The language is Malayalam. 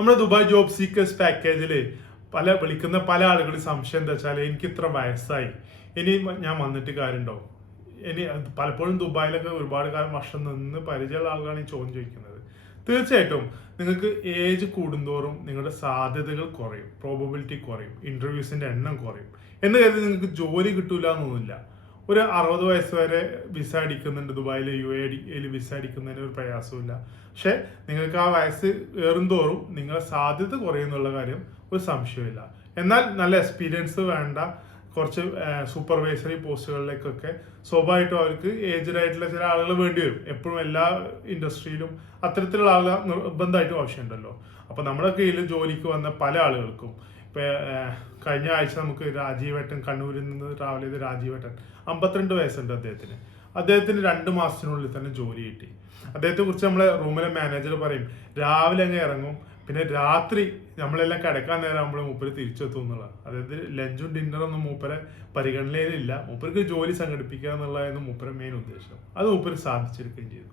നമ്മുടെ ദുബായ് ജോബ് സീക്കേഴ്സ് പാക്കേജിൽ വിളിക്കുന്ന പല ആളുകളും സംശയം എന്താ വെച്ചാൽ എനിക്ക് ഇത്ര വയസ്സായി, ഇനി ഞാൻ വന്നിട്ട് കാര്യമുണ്ടോ? ഇനി പലപ്പോഴും ദുബായിലൊക്കെ ഒരുപാട് കാലം വർഷം നിന്ന് പരിചയമുള്ള ആളുകളാണ് ഈ ചോദ്യം ചോദിക്കുന്നത്. തീർച്ചയായിട്ടും നിങ്ങൾക്ക് ഏജ് കൂടുന്തോറും നിങ്ങളുടെ സാധ്യതകൾ കുറയും, പ്രോബബിലിറ്റി കുറയും, ഇന്റർവ്യൂസിന്റെ എണ്ണം കുറയും എന്ന് കരുതി നിങ്ങൾക്ക് ജോലി കിട്ടൂല എന്നൊന്നുമില്ല. ഒരു 60 വയസ്സ് വരെ വിസ അടിക്കുന്നുണ്ട് ദുബായിൽ, UAE വിസ അടിക്കുന്നതിന് ഒരു പ്രയാസമില്ല. പക്ഷെ നിങ്ങൾക്ക് ആ വയസ്സ് ഏറുന്തോറും നിങ്ങളുടെ സാധ്യത കുറയുന്നുള്ള കാര്യം ഒരു സംശയമില്ല. എന്നാൽ നല്ല എക്സ്പീരിയൻസ് വേണ്ട കുറച്ച് സൂപ്പർവൈസറി പോസ്റ്റുകളിലേക്കൊക്കെ സ്വാഭാവികമായിട്ടും അവർക്ക് ഏജ്ഡ് ആയിട്ടുള്ള ചില ആളുകൾ വേണ്ടി വരും. എപ്പോഴും എല്ലാ ഇൻഡസ്ട്രിയിലും അത്തരത്തിലുള്ള ആളുകൾ നിർബന്ധമായിട്ടും ആവശ്യമുണ്ടല്ലോ. അപ്പൊ നമ്മുടെ കീഴിൽ ജോലിക്ക് വന്ന പല ആളുകൾക്കും ഇപ്പൊ കഴിഞ്ഞ ആഴ്ച നമുക്ക് രാജീവേട്ടൻ, കണ്ണൂരിൽ നിന്ന് ട്രാവൽ ചെയ്ത രാജീവേട്ടൻ, 52 വയസ്സുണ്ട് അദ്ദേഹത്തിന് 2 മാസത്തിനുള്ളിൽ തന്നെ ജോലി കിട്ടി. അദ്ദേഹത്തെ കുറിച്ച് നമ്മളെ റൂമിലെ മാനേജർ പറയും, രാവിലെ അങ്ങ് ഇറങ്ങും, പിന്നെ രാത്രി നമ്മളെല്ലാം കിടക്കാൻ നേരമാകുമ്പോൾ മൂപ്പര് തിരിച്ചെത്തും എന്നുള്ളത്. അതായത് ലഞ്ചും ഡിന്നറൊന്നും മൂപ്പരെ പരിഗണനയിലില്ല. മൂപ്പർക്ക് ജോലി സംഘടിപ്പിക്കുക എന്നുള്ളതായിരുന്നു മൂപ്പരെ മെയിൻ ഉദ്ദേശം. അത് മൂപ്പര് സാധിച്ചെടുക്കുകയും ചെയ്തു.